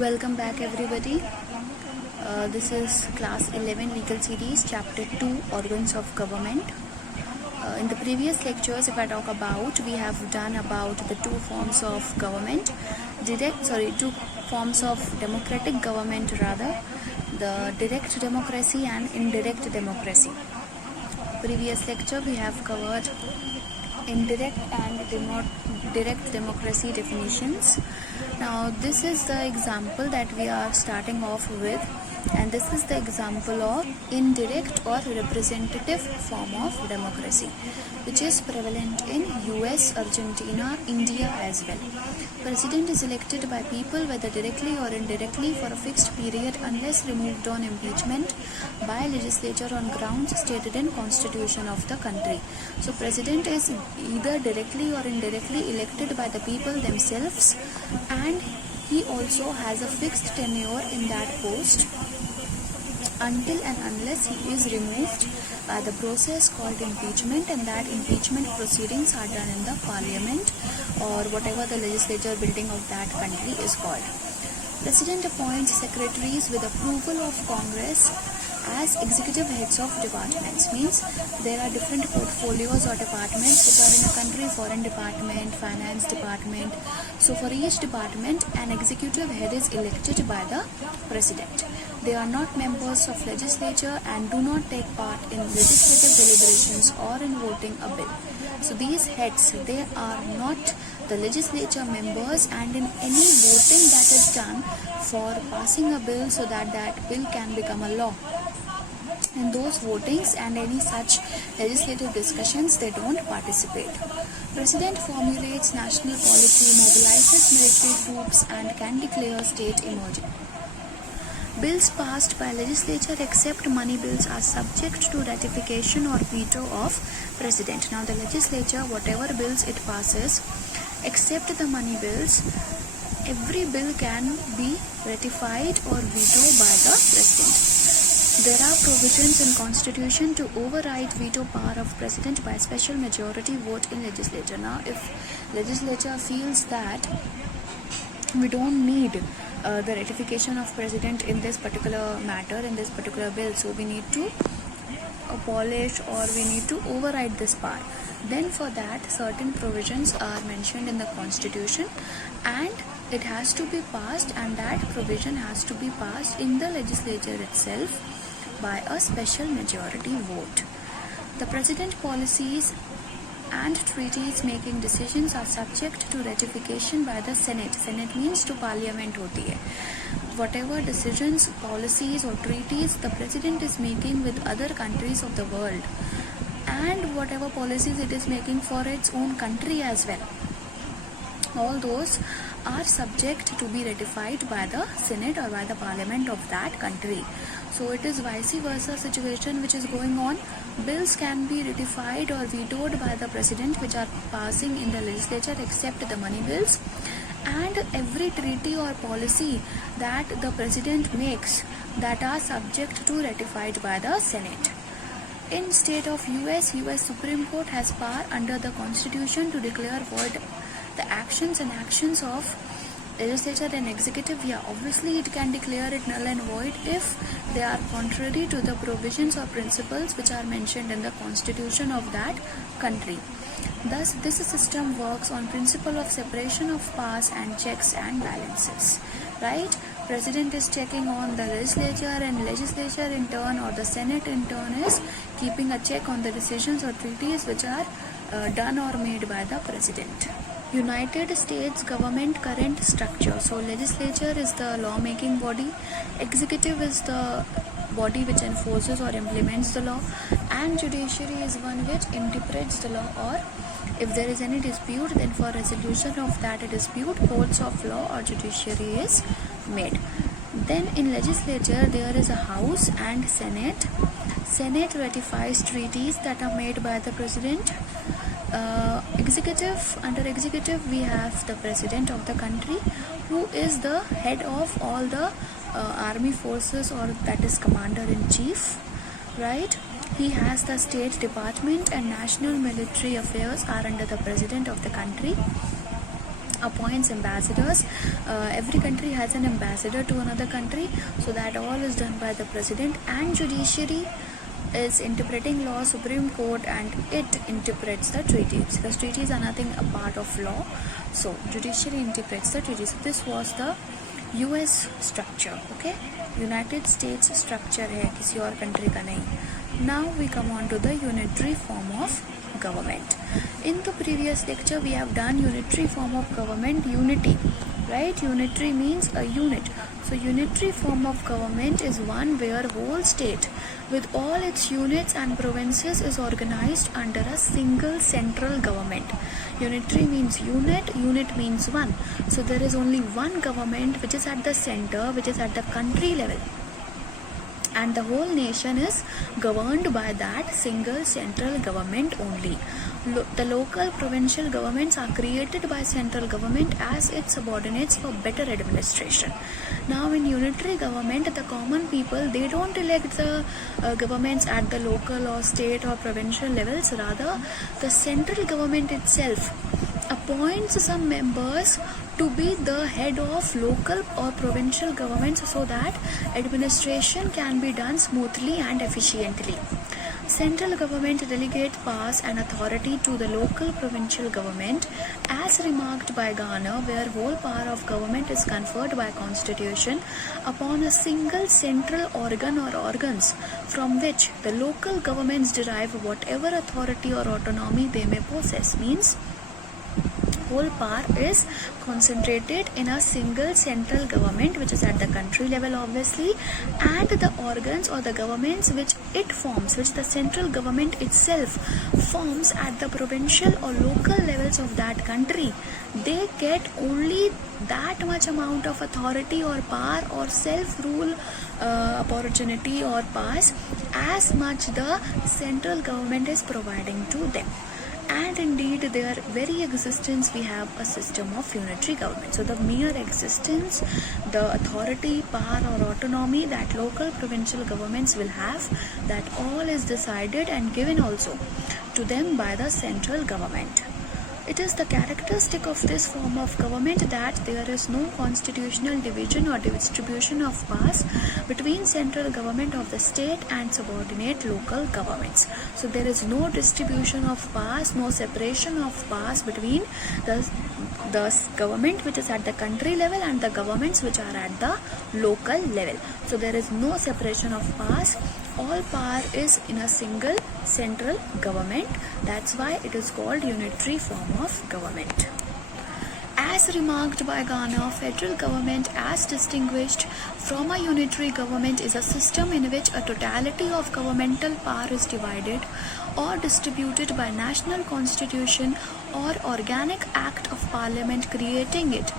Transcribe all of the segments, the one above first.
Welcome back, everybody. This is class 11 legal series chapter 2 organs of government. In the previous lectures, if I talk about, we have done about the two forms of government, two forms of democratic government rather, the direct democracy and indirect democracy. Previous lecture we have covered indirect and direct democracy definitions. Now this is the example that we are starting off with, and this is the example of indirect or representative form of democracy, which is prevalent in US, Argentina, India as well. President is elected by people whether directly or indirectly for a fixed period unless removed on impeachment by legislature on grounds stated in constitution of the country. So president is either directly or indirectly elected by the people themselves, and he also has a fixed tenure in that post until and unless he is removed by the process called impeachment, and that impeachment proceedings are done in the parliament or whatever the legislature building of that country is called. President appoints secretaries with approval of Congress as executive heads of departments. Means there are different portfolios or departments which are in a country: foreign department, finance department. So for each department, an executive head is elected by the president. They are not members of legislature and do not take part in legislative deliberations or in voting a bill. So these heads, they are not the legislature members, and in any voting that is done for passing a bill so that that bill can become a law, in those votings and any such legislative discussions, they don't participate. President formulates national policy, mobilizes military troops, and can declare state emergency. Bills passed by legislature except money bills are subject to ratification or veto of president. Now the legislature, whatever bills it passes, except the money bills, every bill can be ratified or vetoed by the president. There are provisions in constitution to override veto power of president by special majority vote in legislature. Now if legislature feels that we don't need the ratification of president in this particular matter, in this particular bill, so we need to abolish or we need to override this power, then for that certain provisions are mentioned in the constitution and it has to be passed, and that provision has to be passed in the legislature itself by a special majority vote. The president policies and treaties making decisions are subject to ratification by the Senate. Senate means to parliament hoti hai. Whatever decisions, policies or treaties the president is making with other countries of the world, and whatever policies it is making for its own country as well, all those are subject to be ratified by the Senate or by the parliament of that country. So it is vice versa situation which is going on. Bills can be ratified or vetoed by the president which are passing in the legislature except the money bills, and every treaty or policy that the president makes that are subject to ratified by the Senate. In state of US Supreme Court has power under the constitution to declare void the actions of legislature and executive. Obviously it can declare it null and void if they are contrary to the provisions or principles which are mentioned in the constitution of that country. Thus this system works on principle of separation of powers and checks and balances, right? President is checking on the legislature, and legislature in turn or the Senate in turn is keeping a check on the decisions or treaties which are done or made by the president. United States government current structure. So legislature is the lawmaking body, executive is the body which enforces or implements the law, and judiciary is one which interprets the law, or if there is any dispute, then for resolution of that dispute, courts of law or judiciary is made. Then in legislature there is a house and Senate. Senate ratifies treaties that are made by the president. Under executive we have the president of the country, who is the head of all the army forces, or that is commander in chief, right? He has the state department, and national military affairs are under the president of the country. appoints ambassadors. Every country has an ambassador to another country, so that all is done by the president. And judiciary is interpreting law, Supreme Court, and it interprets the treaties, because treaties are nothing a part of law. So judiciary interprets the treaties. So this was the US structure. Okay, United States structure है, किसी और country का नहीं. Now we come on to the unitary form of government. In the previous lecture we have done unitary form of government, unity, right? Unitary means a unit. So unitary form of government is one where whole state with all its units and provinces is organized under a single central government. Unitary means unit, unit means one. So there is only one government which is at the center, which is at the country level, and the whole nation is governed by that single central government only. The local provincial governments are created by central government as its subordinates for better administration. Now in unitary government, the common people, they don't elect the governments at the local or state or provincial levels. Rather, the central government itself appoints some members to be the head of local or provincial governments, so that administration can be done smoothly and efficiently. Central government delegates powers and authority to the local provincial government, as remarked by Garner, where whole power of government is conferred by constitution upon a single central organ or organs, from which the local governments derive whatever authority or autonomy they may possess. Means whole power is concentrated in a single central government, which is at the country level obviously, and the organs or the governments which it forms, which the central government itself forms at the provincial or local levels of that country, they get only that much amount of authority or power or self-rule opportunity or powers as much the central government is providing to them. And indeed, their very existence, we have a system of unitary government. So the mere existence, the authority, power or autonomy that local provincial governments will have, that all is decided and given also to them by the central government. It is the characteristic of this form of government that there is no constitutional division or distribution of powers between central government of the state and subordinate local governments. So there is no distribution of powers, no separation of powers between the government which is at the country level and the governments which are at the local level. So there is no separation of powers. All power is in a single central government. That's why it is called unitary form of government. As remarked by Garner, federal government, as distinguished from a unitary government, is a system in which a totality of governmental power is divided or distributed by national constitution or organic act of parliament creating it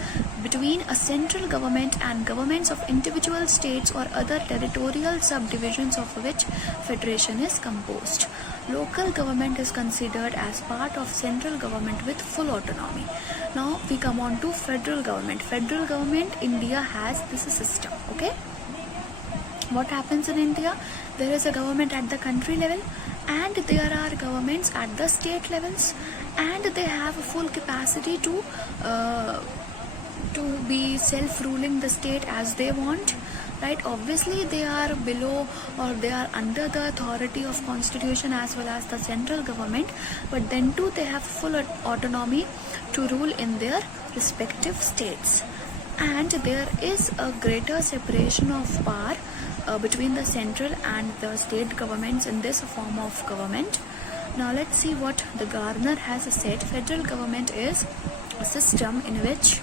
between a central government and governments of individual states or other territorial subdivisions of which federation is composed. Local government is considered as part of central government with full autonomy. Now we come on to federal government. Federal government, India has this system. Okay, what happens in India? There is a government at the country level, and there are governments at the state levels, and they have a full capacity to be self-ruling the state as they want, right? Obviously they are below or they are under the authority of constitution as well as the central government, but then too they have full autonomy to rule in their respective states. And there is a greater separation of power between the central and the state governments in this form of government. Now let's see what the Garner has said. Federal government is a system in which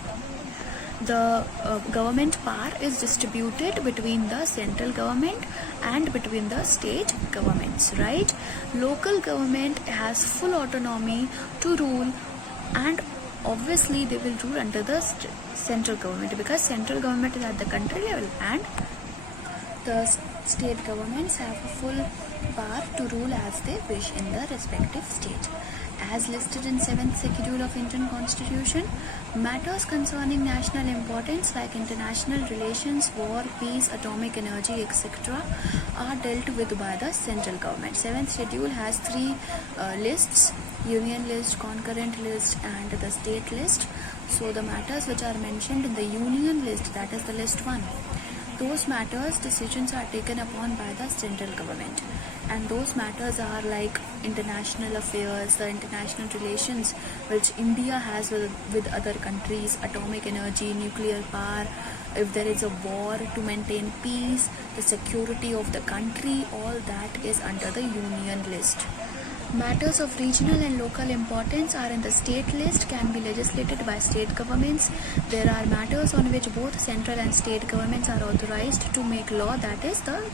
the government power is distributed between the central government and between the state governments, right? Local government has full autonomy to rule, and obviously they will rule under the central government, because central government is at the country level and the state governments have a full power to rule as they wish in the respective state. As listed in 7th Schedule of Indian Constitution, matters concerning national importance like international relations, war, peace, atomic energy, etc. are dealt with by the central government. 7th Schedule has 3 lists: union list, concurrent list, and the state list. So the matters which are mentioned in the union list, that is the list 1, those matters decisions are taken upon by the central government, and those matters are like international affairs, the international relations which India has with other countries, atomic energy, nuclear power, if there is a war, to maintain peace, the security of the country, all that is under the union list. Matters of regional and local importance are in the state list, can be legislated by state governments. There are matters on which both central and state governments are authorized to make law, that is the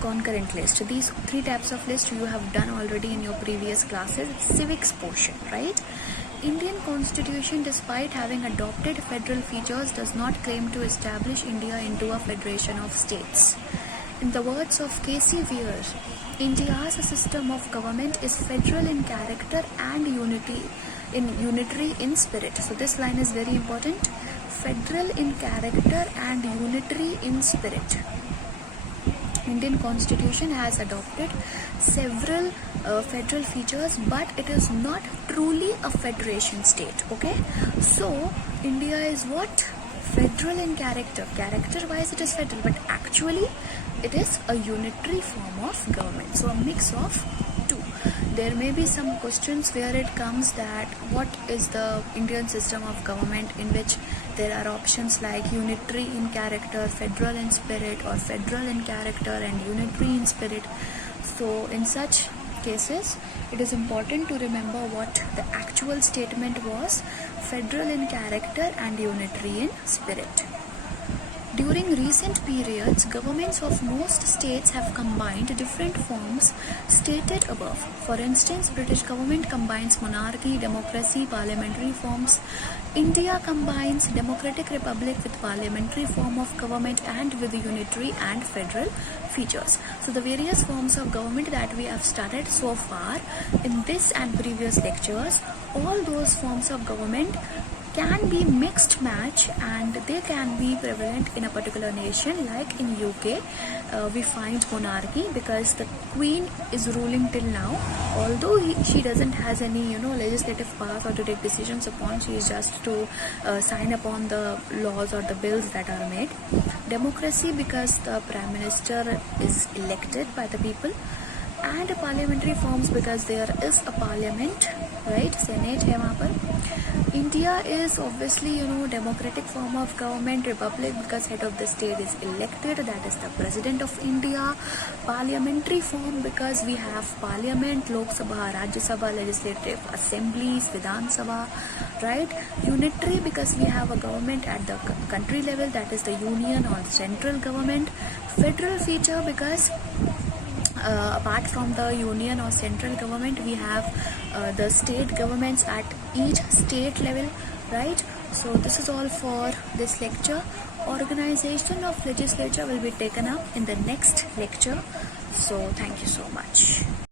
concurrent list. These 3 types of list you have done already in your previous classes, civics portion, right? Indian constitution, despite having adopted federal features, does not claim to establish India into a federation of states. In the words of K.C. Weir, India's system of government is federal in character and unitary in spirit. So this line is very important. Federal in character and unitary in spirit. Indian constitution has adopted several federal features, but it is not truly a federation state. Okay, so India is what? Federal in character. Character wise it is federal, but actually it is a unitary form of government. So a mix of 2. There may be some questions where it comes that what is the Indian system of government, in which there are options like unitary in character, federal in spirit, or federal in character and unitary in spirit. So in such cases, it is important to remember what the actual statement was: federal in character and unitary in spirit. During recent periods, governments of most states have combined different forms stated above. For instance, British government combines monarchy, democracy, parliamentary forms. India combines democratic republic with parliamentary form of government and with unitary and federal features. So the various forms of government that we have studied so far in this and previous lectures, all those forms of government can be mixed match, and they can be prevalent in a particular nation. Like in UK, we find monarchy because the queen is ruling till now, although she doesn't has any legislative powers or to take decisions upon. She is just to sign upon the laws or the bills that are made. Democracy because the prime minister is elected by the people, and parliamentary forms because there is a parliament, right? Senate hai wahan par. India is obviously democratic form of government, republic because head of the state is elected, that is the president of India. Parliamentary form because we have parliament, Lok Sabha, Rajya Sabha, legislative assemblies, Vidhan Sabha, right? Unitary because we have a government at the country level, that is the union or central government. Federal feature because apart from the union or central government, we have the state governments at each state level, right? So this is all for this lecture. Organization of legislature will be taken up in the next lecture. So thank you so much.